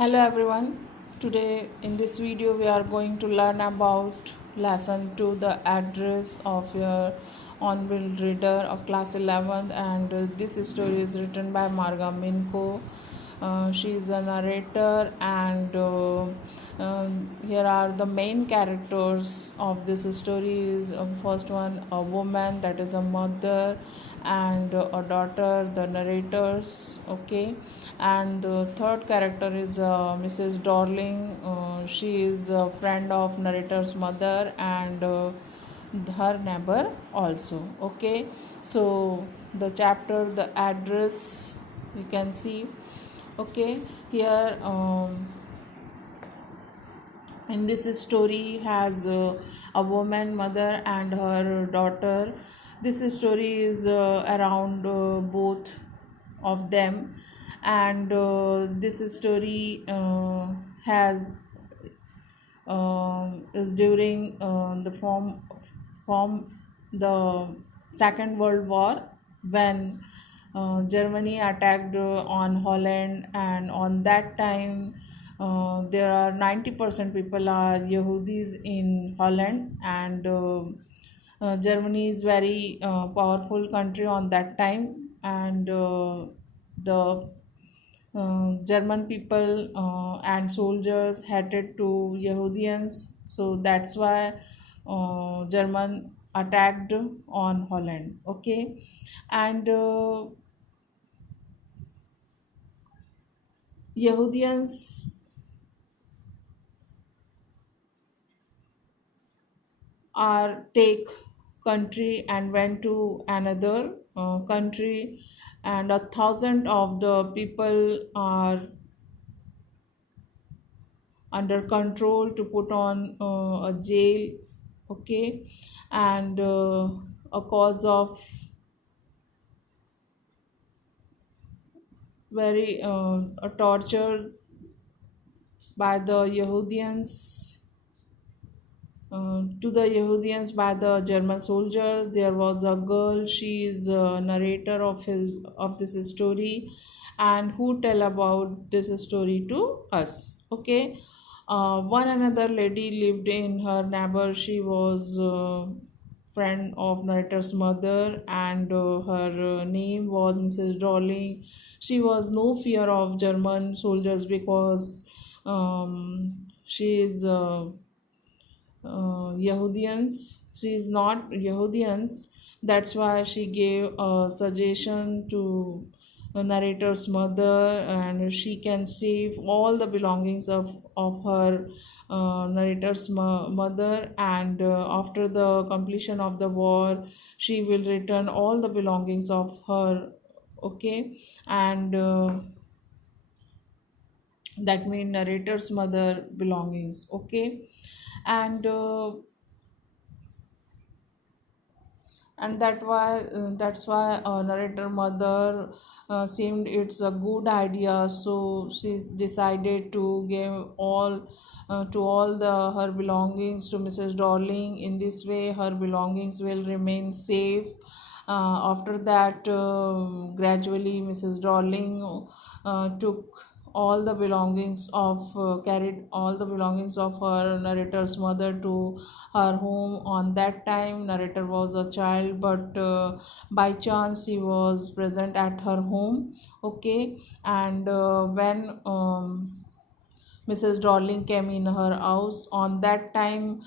Hello everyone. Today in this video we are going to learn about lesson 2, the address of your on-wheel reader of class 11th, and this story is written by Marga Minko. She is a narrator, and here are the main characters of this story. Is first one, a woman, that is a mother, and a daughter, the narrators. Okay, and the third character is Mrs. Darling. She is a friend of narrator's mother and her neighbor also. Okay, so the chapter, the address, you can see. Okay, here in this story has a woman, mother, and her daughter. This story is around both of them, and this story has is during the from the Second World War, when Germany attacked on Holland, and on that time there are 90% people are Yehudis in Holland, and Germany is very powerful country on that time, and the German people and soldiers hated to Yehudians, so that's why German attacked on Holland. Okay, and Yehudians are take country and went to another country, and 1,000 of the people are under control to put on a jail. Okay, and a cause of very a torture by the Yehudians, to the Yehudians by the German soldiers. There was a girl. She is a narrator of this story, and who tell about this story to us. Okay, one another lady lived in her neighbor. She was friend of narrator's mother, and her name was Mrs. Darling. She was no fear of German soldiers because she is. Yehudians. She is not Yehudians. That's why she gave a suggestion to the narrator's mother, and she can save all the belongings of her narrator's mother. And after the completion of the war, she will return all the belongings of her. Okay, and that means narrator's mother belongings. Okay, and that's why narrator mother seemed it's a good idea, so she's decided to give all the her belongings to Mrs. Darling. In this way her belongings will remain safe. After that, gradually Mrs. Darling took all the belongings of carried all the belongings of her narrator's mother to her home. On that time narrator was a child, but by chance he was present at her home. Okay, and when Mrs. Darling came in her house. On that time,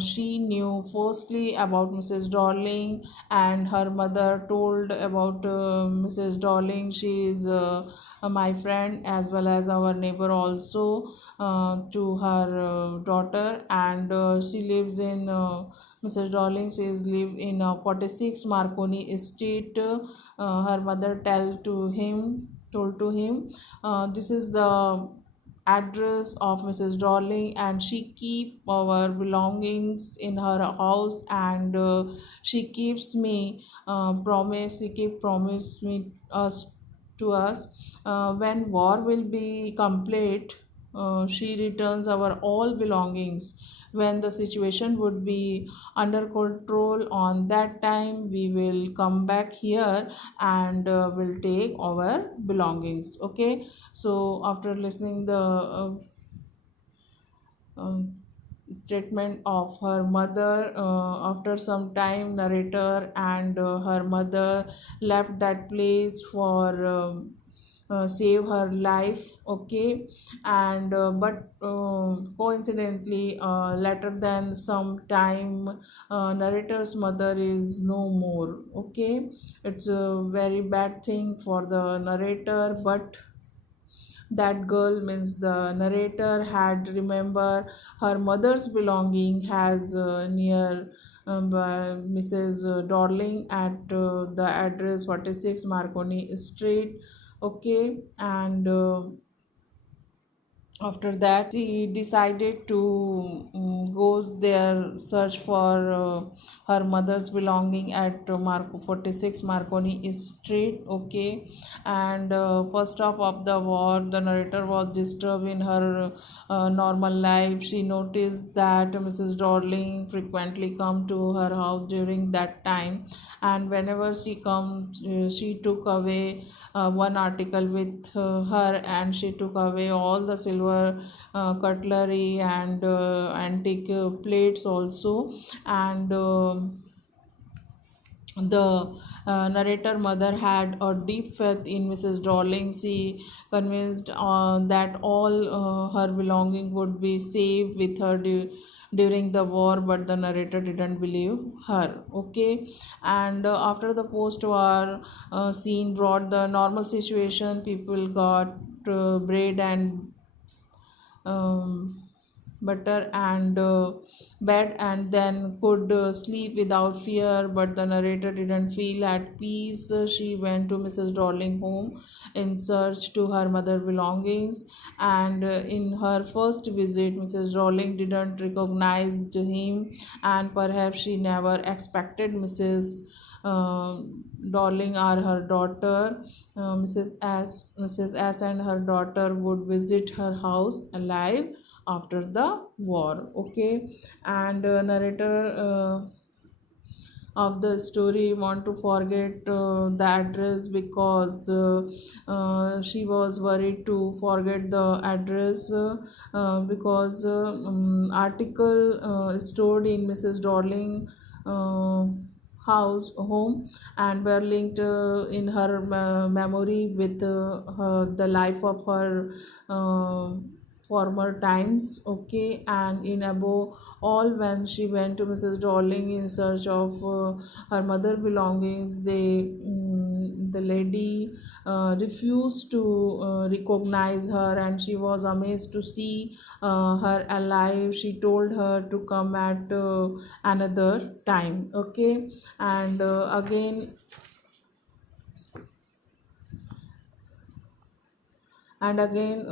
she knew firstly about Mrs. Darling, and her mother told about Mrs. Darling. She is my friend as well as our neighbor also, to her daughter, and she lives in Mrs. Darling. She is live in 46 Marconi Estate. Her mother told to him, this is the address of Mrs. Darling, and she keep our belongings in her house, and she keeps me promise. She keep promise me us to us when war will be complete. she returns our all belongings. When the situation would be under control, on that time we will come back here and will take our belongings. Okay, so after listening the um, statement of her mother, after some time narrator and her mother left that place for save her life. Okay, and but coincidentally, later than some time, narrator's mother is no more. Okay, it's a very bad thing for the narrator, but that girl, means the narrator, had remember her mother's belonging has near by Mrs. Darling at the address 46 Marconi Street. Okay, and after that she decided to goes there search for her mother's belonging at 46 Marconi Street. Okay, and first half of the war the narrator was disturbed in her normal life. She noticed that Mrs. Darling frequently come to her house during that time, and whenever she comes she took away one article with her, and she took away all the silver cutlery and antique plates also. And the narrator mother had a deep faith in Mrs. Darling. She convinced that all her belonging would be safe with her during the war, but the narrator didn't believe her. Okay, and after the post-war scene brought the normal situation, people got bread and um, butter and bed, and then could sleep without fear. But the narrator didn't feel at peace. She went to Mrs. Darling home in search to her mother belongings, and in her first visit Mrs. Darling didn't recognize him, and perhaps she never expected Mrs. Darling or her daughter, Mrs. S and her daughter would visit her house alive after the war. Okay, and narrator of the story want to forget the address because she was worried to forget the address because article stored in Mrs. Darling uh, house home and were linked in her memory with the life of her former times. Okay, and in above all, when she went to Mrs. Darling in search of her mother belongings, the lady refused to recognize her, and she was amazed to see her alive. She told her to come at another time. Okay, and again,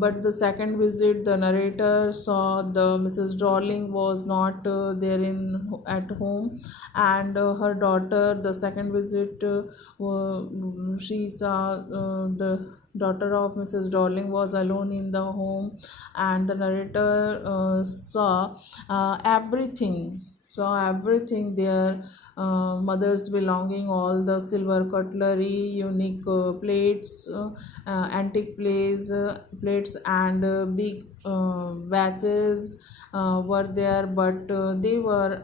but the second visit the narrator saw the Mrs. Darling was not there in at home, and her daughter, the second visit she saw the daughter of Mrs. Darling was alone in the home, and the narrator saw everything there, mother's belonging, all the silver cutlery, unique plates, antique plates and big vases were there, but they were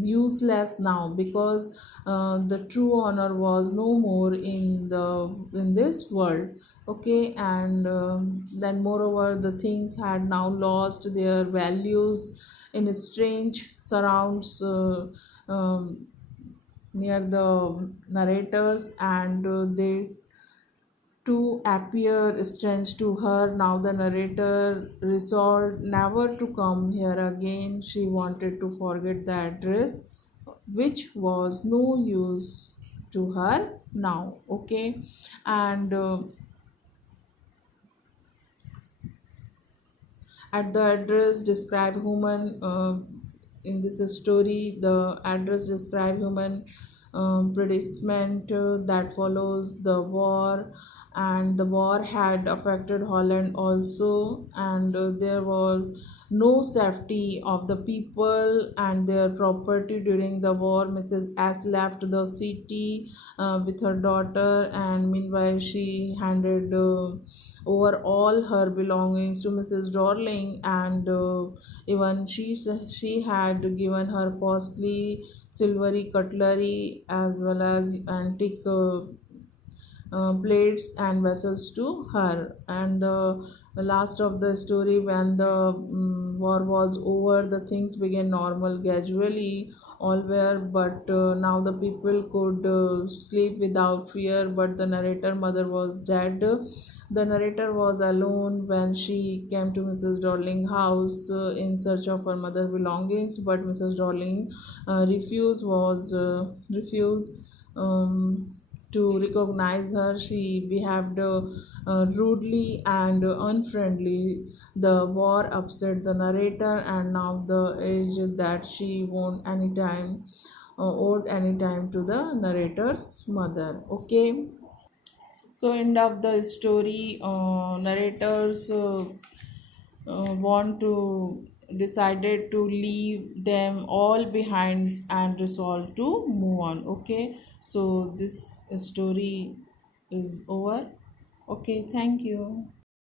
useless now because the true honor was no more in this world. Okay, and then moreover the things had now lost their values in strange surrounds near the narrators, and they to appear strange to her. Now the narrator resolved never to come here again. She wanted to forget the address, which was no use to her now. Okay, and at the address describe human in this story the address describe human predicament that follows the war, and the war had affected Holland also, and there was no safety of the people and their property during the war. Mrs. S left the city with her daughter, and meanwhile she handed over all her belongings to Mrs. Darling, and even she had given her costly silvery cutlery as well as antique plates and vessels to her. And the last of the story, when the war was over, the things began normal gradually all were, but now the people could sleep without fear. But the narrator mother was dead. The narrator was alone when she came to Mrs. Darling house in search of her mother belongings, but Mrs. Darling refused to recognize her. She behaved rudely and unfriendly. The war upset the narrator, and now the age that she won't anytime owed any time to the narrator's mother. Okay, so end of the story. Narrators want to decided to leave them all behind and resolve to move on. Okay, so this story is over. Okay, thank you.